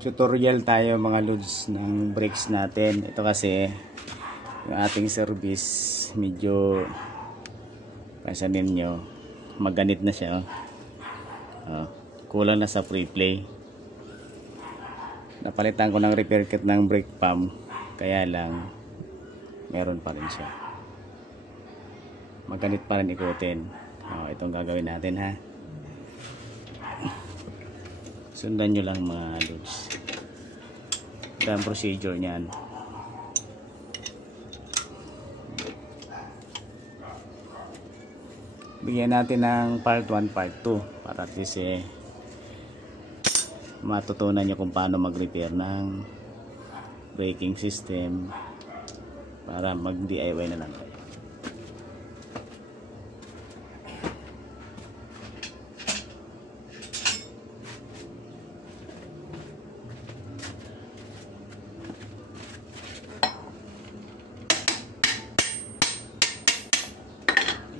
tutorial tayo mga lods ng brakes natin. Ito kasi yung ating service medyo pasanin nyo maganit na siya kulang na sa pre-play. Napalitan ko ng repair kit ng brake pump, kaya lang meron pa rin siya, maganit pa rin ikutin. Itong gagawin natin ha, sundan nyo lang mga lods. Ito ang procedure nyan. Bigyan natin ng part 1, part 2 para at least matutunan nyo kung paano mag-repair ng braking system para mag-DIY na lang kayo.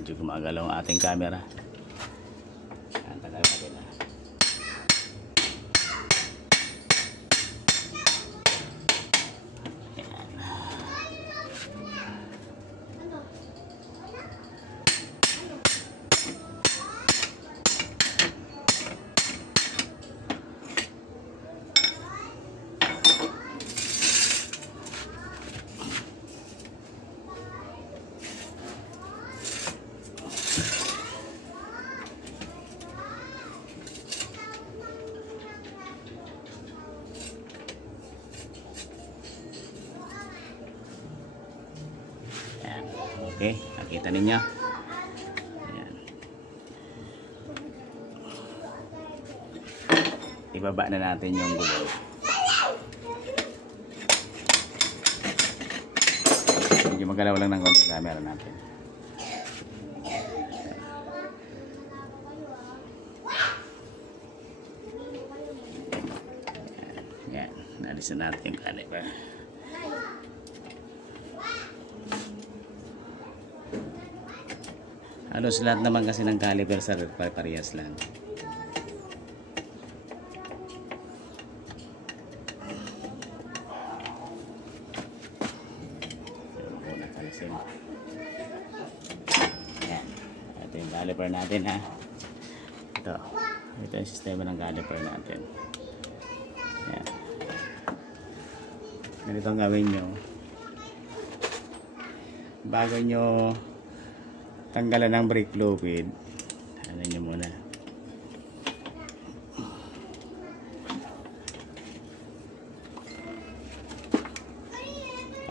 Medyo gumagalaw ang ating camera. Tagal natin na. Okay, nakita ninyo. Ayan. Ibaba na natin yung gulong. Medyo magalaw lang ng konti camera natin. Ayan, nalisan natin yung caliper. Halos lahat naman kasi ng caliper sa parehas lang. Ayan. Ito yung caliper natin ha. Ito yung sistema ng caliper natin. Ayan. Ganito ang gawin nyo. Bago nyo tanggalan ng brake fluid, ano nyo muna,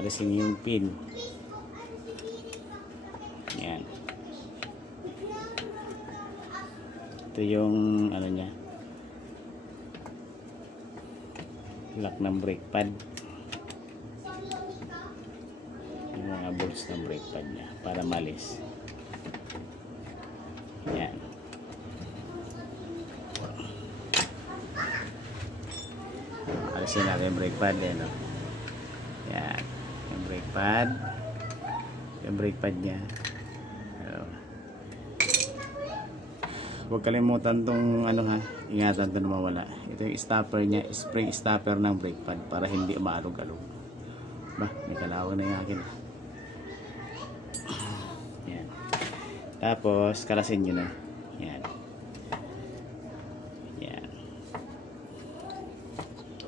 alisin yung pin. Yan, ito yung ano nya, lock ng brake pad, yung mga bolts ng brake pad nya para malis. Yan. Alisin natin yung brake pad yan, yan, yung brake pad, nya. Huwag kalimutan tong ano ha, ingatan to na mawala. Ito yung stopper nya, spring stopper ng brake pad para hindi maalog-alog. May kalawang na yung akin. Tapos kalasin nyo na. Yan. Yan.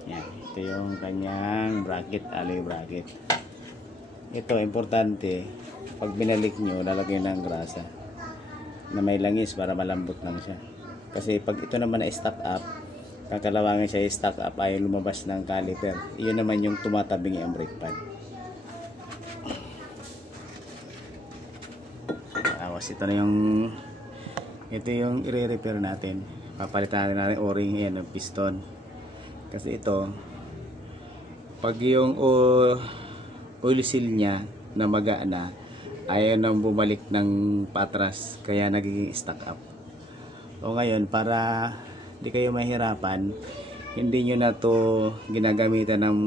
Yan. Ito yung kanyang bracket, alloy bracket. Ito importante, pag binalik nyo, lalagay ng grasa na may langis para malambot lang siya. Kasi pag ito naman na stock up, kakalawangin siya stock up ay lumabas ng caliper. Iyon naman yung tumatabing ang brake pad. Ito yung i-repair natin. Papalitan natin o-ring yan ng piston. Kasi ito, pag yung oil seal nya na maga na, ayaw nang bumalik ng patras, kaya nagiging stock up. O ngayon, para di kayo mahirapan, hindi nyo na to ginagamitan ng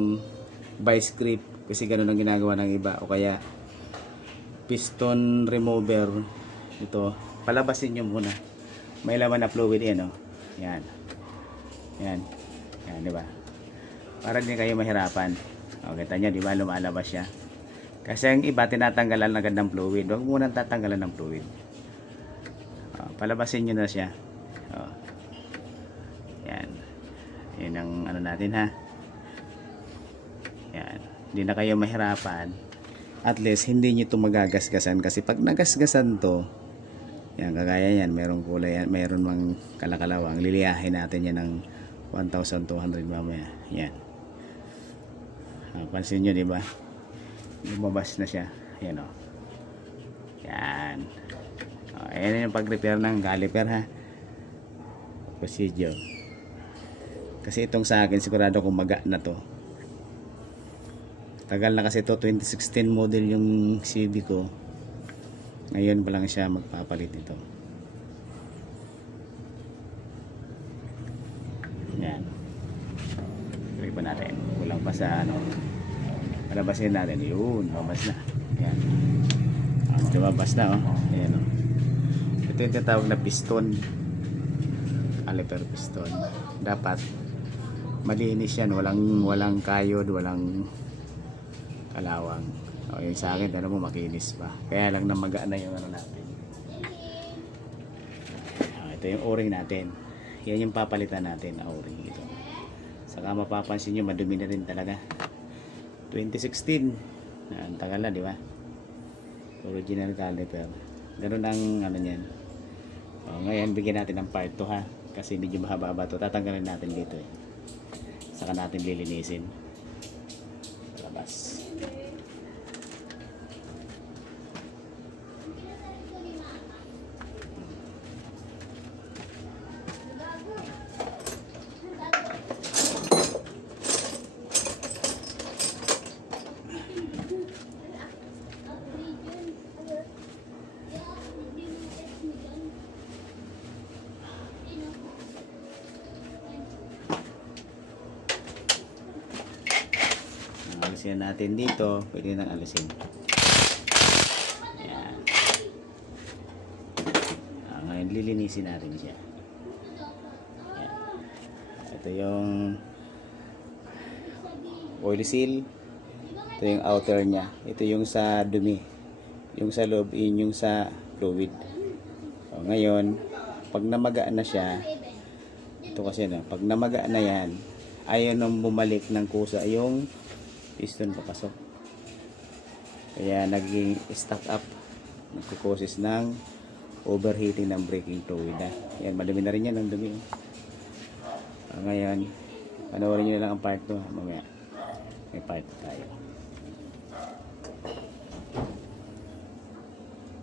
vice grip, kasi ganun ang ginagawa ng iba, o kaya piston remover. Ito, palabasin nyo muna. May laman na fluid yan, oh. Yan. Yan. Yan, di ba? para hindi kayo mahirapan. O, kita nyo, di ba, lumalabas siya. Kasi ang iba, tinatanggalan agad ng fluid. Huwag muna tatanggalan ng fluid. O, palabasin nyo na siya. O, yan. Yan ang ano natin, ha. Yan. Hindi na kayo mahirapan. At least, hindi nyo ito magagasgasan. Kasi pag nagasgasan to, yan, kagaya yan, merong kulay yan, meron mang kalakalawang. Liliyahin natin yan ng 1,200 mamaya. Yan. Pansin nyo, di ba? Lumabas na siya. Yan, o. Yan. O, ayan yung pag-repair ng caliper, ha. Procedure. Kasi itong sa akin, sigurado kung maga na to. Tagal na kasi to, 2016 model yung CB ko. Ngayon pa lang siya magpapalit ito. Yan. Tuloy pa natin. Kulang pa sa ano. Palabasin natin. Yun. Lumabas na. Yan. Lumabas na, oh. Ayan, oh. Ito yung tinatawag na piston. Caliper piston. Dapat malinis yan. Walang kayod. Walang kalawang. O, yung sa akin, ano mo, makinis pa. Kaya lang namaga na yung ano natin. Ito yung o-ring natin. Yan yung papalitan natin na o-ring ito. Saka mapapansin nyo, madumi na rin talaga. 2016. Ang tagal na, di ba? Original caliper. Ganun ang ano yan. O, ngayon, bigyan natin ng part 2, ha. Kasi medyo mahaba-haba to. Tatanggalin natin dito, eh. Saka natin lilinisin. Labas. Alisin natin dito, pwede nang alisin. Ayan. Ngayon lilinisin natin siya. Ayan. Ito yung oil seal. Ito yung outer nya. Ito yung sa dumi. Yung sa loob, yun yung sa fluid. So, ngayon, pag namaga na siya, ito kasi na, pag namaga na yan, ayaw nang bumalik ng kusa yung piston papasok. Kaya naging stuck up, nagkukoses ng overheating ng braking fluid. Yan, madumi na rin yan ang dumi. Ngayon, panoorin nyo na lang ang part 2 mamaya. May part tayo.